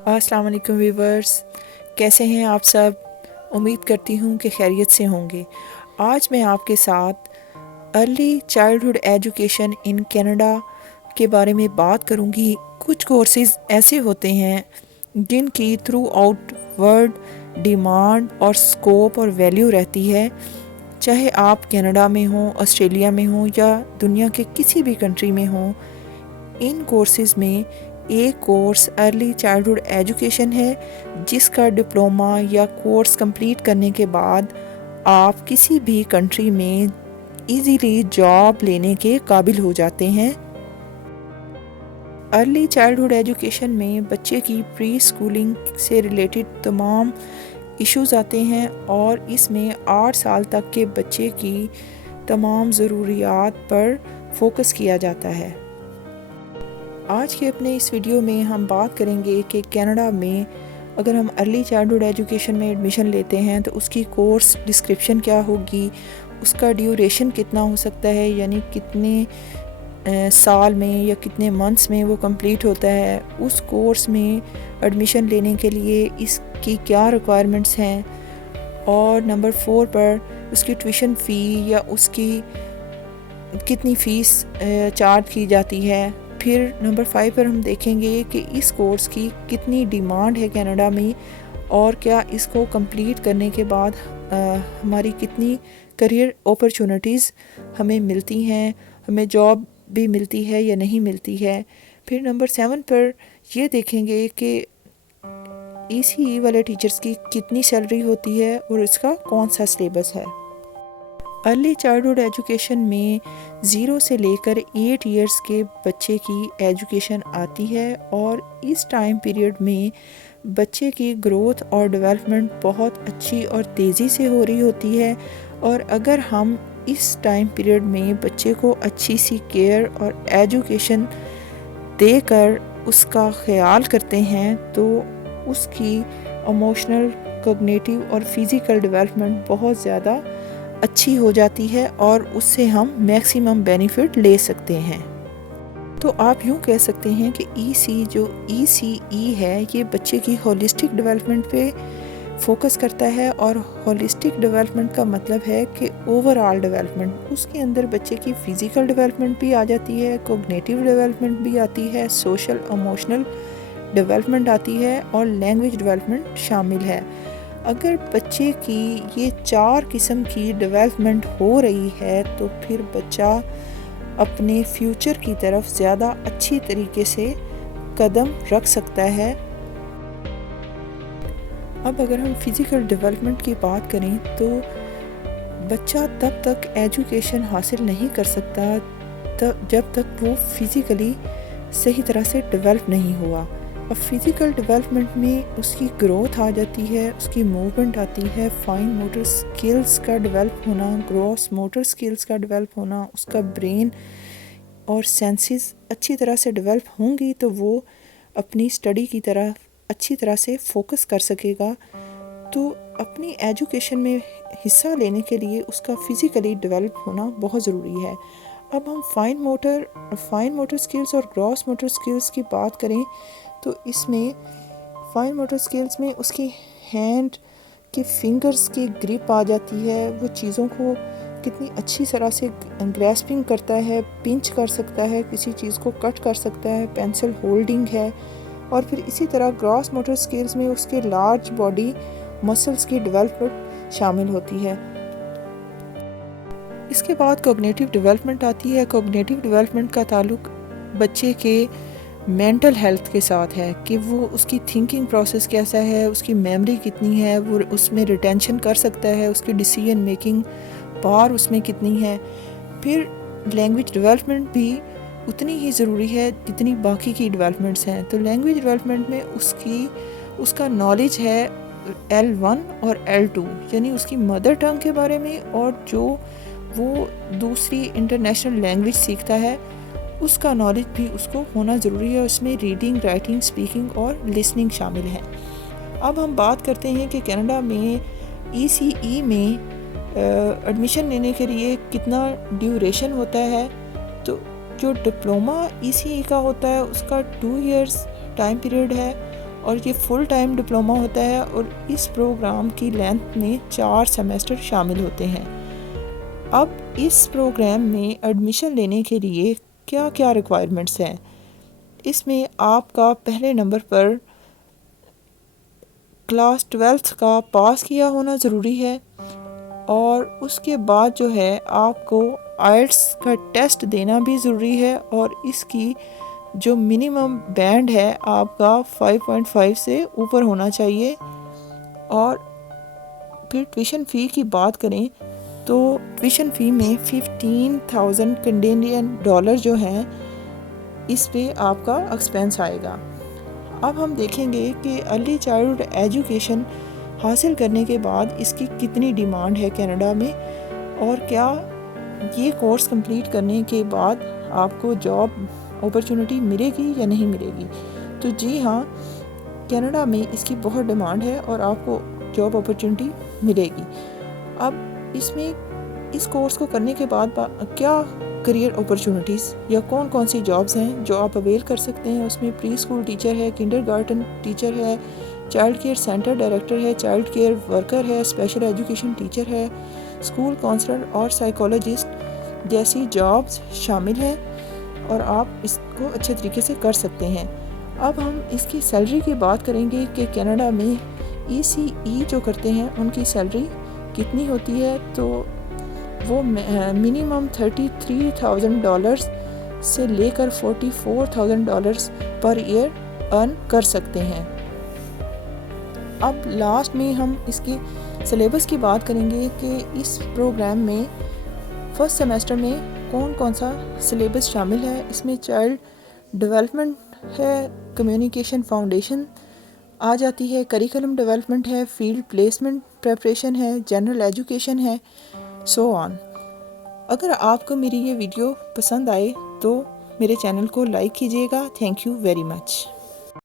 السلام علیکم ویورز، کیسے ہیں آپ سب؟ امید کرتی ہوں کہ خیریت سے ہوں گے۔ آج میں آپ کے ساتھ early childhood education in Canada کے بارے میں بات کروں گی۔ کچھ کورسز ایسے ہوتے ہیں جن کی تھرو آؤٹ ورلڈ ڈیمانڈ اور سکوپ اور ویلیو رہتی ہے، چاہے آپ کینیڈا میں ہوں، آسٹریلیا میں ہوں یا دنیا کے کسی بھی کنٹری میں ہوں۔ ان کورسز میں ایک کورس ارلی چائلڈہڈ ایجوکیشن ہے، جس کا ڈپلومہ یا کورس کمپلیٹ کرنے کے بعد آپ کسی بھی کنٹری میں ایزیلی جاب لینے کے قابل ہو جاتے ہیں۔ ارلی چائلڈہڈ ایجوکیشن میں بچے کی پری اسکولنگ سے ریلیٹڈ تمام ایشوز آتے ہیں، اور اس میں 8 سال تک کے بچے کی تمام ضروریات پر فوکس کیا جاتا ہے۔ آج کے اپنے اس ویڈیو میں ہم بات کریں گے کہ کینیڈا میں اگر ہم ارلی چائلڈہڈ ایجوکیشن میں ایڈمیشن لیتے ہیں تو اس کی کورس ڈسکرپشن کیا ہوگی، اس کا ڈیوریشن کتنا ہو سکتا ہے، یعنی کتنے سال میں یا کتنے منتھس میں وہ کمپلیٹ ہوتا ہے، اس کورس میں ایڈمیشن لینے کے لیے اس کی کیا ریکوائرمنٹس ہیں، اور نمبر 4 پر اس کی ٹیوشن فی یا اس کی کتنی فیس چارج کی جاتی ہے۔ پھر نمبر 5 پر ہم دیکھیں گے کہ اس کورس کی کتنی ڈیمانڈ ہے کینیڈا میں، اور کیا اس کو کمپلیٹ کرنے کے بعد ہماری کتنی کریئر اپرچونٹیز ہمیں ملتی ہیں، ہمیں جاب بھی ملتی ہے یا نہیں ملتی ہے۔ پھر نمبر 7 پر یہ دیکھیں گے کہ ای سی ای والے ٹیچرز کی کتنی سیلری ہوتی ہے اور اس کا کون سا سلیبس ہے۔ ارلی چائلڈہڈ ایجوکیشن میں 0 سے لے کر 8 ایئرس کے بچے کی ایجوکیشن آتی ہے، اور اس ٹائم پیریڈ میں بچے کی گروتھ اور ڈیولپمنٹ بہت اچھی اور تیزی سے ہو رہی ہوتی ہے، اور اگر ہم اس ٹائم پیریڈ میں بچے کو اچھی سی کیئر اور ایجوکیشن دے کر اس کا خیال کرتے ہیں تو اس کی ایموشنل، کوگنیٹیو اور فزیکل ڈیولپمنٹ بہت زیادہ اچھی ہو جاتی ہے، اور اس سے ہم میکسیمم بینیفٹ لے سکتے ہیں۔ تو آپ یوں کہہ سکتے ہیں کہ جو ای سی ای ہے یہ بچے کی ہولسٹک ڈیولپمنٹ پہ فوکس کرتا ہے، اور ہولسٹک ڈیولپمنٹ کا مطلب ہے کہ اوور آل ڈیولپمنٹ، اس کے اندر بچے کی فزیکل ڈیولپمنٹ بھی آ جاتی ہے، کوگنیٹیو ڈیولپمنٹ بھی آتی ہے، سوشل ایموشنل ڈیولپمنٹ آتی ہے، اور لینگویج ڈیولپمنٹ شامل ہے۔ اگر بچے کی یہ 4 قسم کی ڈیولپمنٹ ہو رہی ہے تو پھر بچہ اپنے فیوچر کی طرف زیادہ اچھی طریقے سے قدم رکھ سکتا ہے۔ اب اگر ہم فزیکل ڈیولپمنٹ کی بات کریں تو بچہ تب تک ایجوکیشن حاصل نہیں کر سکتا جب تک وہ فزیکلی صحیح طرح سے ڈیولپ نہیں ہوا۔ اب فزیکل ڈیولپمنٹ میں اس کی گروتھ آ جاتی ہے، اس کی موومنٹ آتی ہے، فائن موٹر سکلز کا ڈیولپ ہونا، گراس موٹر سکلز کا ڈیولپ ہونا، اس کا برین اور سینسز اچھی طرح سے ڈیولپ ہوں گی تو وہ اپنی اسٹڈی کی طرح اچھی طرح سے فوکس کر سکے گا۔ تو اپنی ایجوکیشن میں حصہ لینے کے لیے اس کا فزیکلی ڈیولپ ہونا بہت ضروری ہے۔ اب ہم فائن موٹر سکلز اور گراس موٹر سکلز کی بات کریں تو اس میں فائن موٹر سکلز میں اس کی ہینڈ کی فنگرز کی گرپ آ جاتی ہے، وہ چیزوں کو کتنی اچھی طرح سے گریسپنگ کرتا ہے، پنچ کر سکتا ہے، کسی چیز کو کٹ کر سکتا ہے، پینسل ہولڈنگ ہے۔ اور پھر اسی طرح گراس موٹر سکلز میں اس کے لارج باڈی مسلز کی ڈیولپمنٹ شامل ہوتی ہے۔ اس کے بعد کوگنیٹیو ڈیولپمنٹ آتی ہے۔ کوگنیٹیو ڈیولپمنٹ کا تعلق بچے کے مینٹل ہیلتھ کے ساتھ ہے کہ وہ اس کی تھنکنگ پروسیس کیسا ہے، اس کی میموری کتنی ہے، وہ اس میں ریٹینشن کر سکتا ہے، اس کی ڈیسیژن میکنگ پاور اس میں کتنی ہے۔ پھر لینگویج ڈیولپمنٹ بھی اتنی ہی ضروری ہے جتنی باقی کی ڈیولپمنٹس ہیں۔ تو لینگویج ڈیولپمنٹ میں اس کا نالج ہے L1 اور L2، یعنی اس کی مدر ٹنگ کے بارے میں، اور جو وہ دوسری انٹرنیشنل لینگویج سیکھتا ہے اس کا نالج بھی اس کو ہونا ضروری ہے۔ اس میں ریڈنگ، رائٹنگ، اسپیکنگ اور لسننگ شامل ہیں۔ اب ہم بات کرتے ہیں کہ کینیڈا میں ای سی ای میں ایڈمیشن لینے کے لیے کتنا ڈیوریشن ہوتا ہے۔ تو جو ڈپلومہ ای سی ای کا ہوتا ہے اس کا 2 ایئرس ٹائم پیریڈ ہے، اور یہ فل ٹائم ڈپلومہ ہوتا ہے اور اس پروگرام کی لینتھ میں 4 سیمیسٹر شامل ہوتے ہیں۔ اب اس پروگرام میں ایڈمیشن لینے کے لیے کیا کیا ریکوائرمنٹس ہیں؟ اس میں آپ کا پہلے نمبر پر کلاس 12 کا پاس کیا ہونا ضروری ہے، اور اس کے بعد جو ہے آپ کو آئلٹس کا ٹیسٹ دینا بھی ضروری ہے، اور اس کی جو منیمم بینڈ ہے آپ کا 5.5 سے اوپر ہونا چاہیے۔ اور پھر ٹیوشن فی کی بات کریں تو ٹیوشن فی میں 15,000 کینیڈین ڈالر جو ہیں اس پہ آپ کا ایکسپینس آئے گا۔ اب ہم دیکھیں گے کہ ارلی چائلڈ ایجوکیشن حاصل کرنے کے بعد اس کی کتنی ڈیمانڈ ہے کینیڈا میں، اور کیا یہ کورس کمپلیٹ کرنے کے بعد آپ کو جاب اپرچونٹی ملے گی یا نہیں ملے گی؟ تو جی ہاں، کینیڈا میں اس کی بہت ڈیمانڈ ہے اور آپ کو جاب اپرچونٹی ملے گی۔ اب اس میں اس کورس کو کرنے کے بعد کیا کریئر اپرچونٹیز یا کون سی جابز ہیں جو آپ اویل کر سکتے ہیں؟ اس میں پری اسکول ٹیچر ہے، کنڈر گارٹن ٹیچر ہے، چائلڈ کیئر سینٹر ڈائریکٹر ہے، چائلڈ کیئر ورکر ہے، اسپیشل ایجوکیشن ٹیچر ہے، اسکول کونسلر اور سائیکولوجسٹ جیسی جابز شامل ہیں، اور آپ اس کو اچھے طریقے سے کر سکتے ہیں۔ اب ہم اس کی سیلری کی بات کریں گے کہ کینیڈا میں ECE جو کرتے ہیں ان کی سیلری کتنی ہوتی ہے، تو وہ منیمم $33,000 سے لے کر $44,000 پر ایئر ارن کر سکتے ہیں۔ اب لاسٹ میں ہم اس کی سلیبس کی بات کریں گے کہ اس پروگرام میں فرسٹ سیمیسٹر میں کون سا سلیبس شامل ہے۔ اس میں چائلڈ ڈیولپمنٹ ہے، کمیونیکیشن فاؤنڈیشن آ جاتی ہے، کریکولم ڈیولپمنٹ ہے، فیلڈ پلیسمنٹ پریپریشن ہے، جنرل ایجوکیشن ہے، سو آن۔ اگر آپ کو میری یہ ویڈیو پسند آئے تو میرے چینل کو لائک کیجیے گا۔ Thank you very much.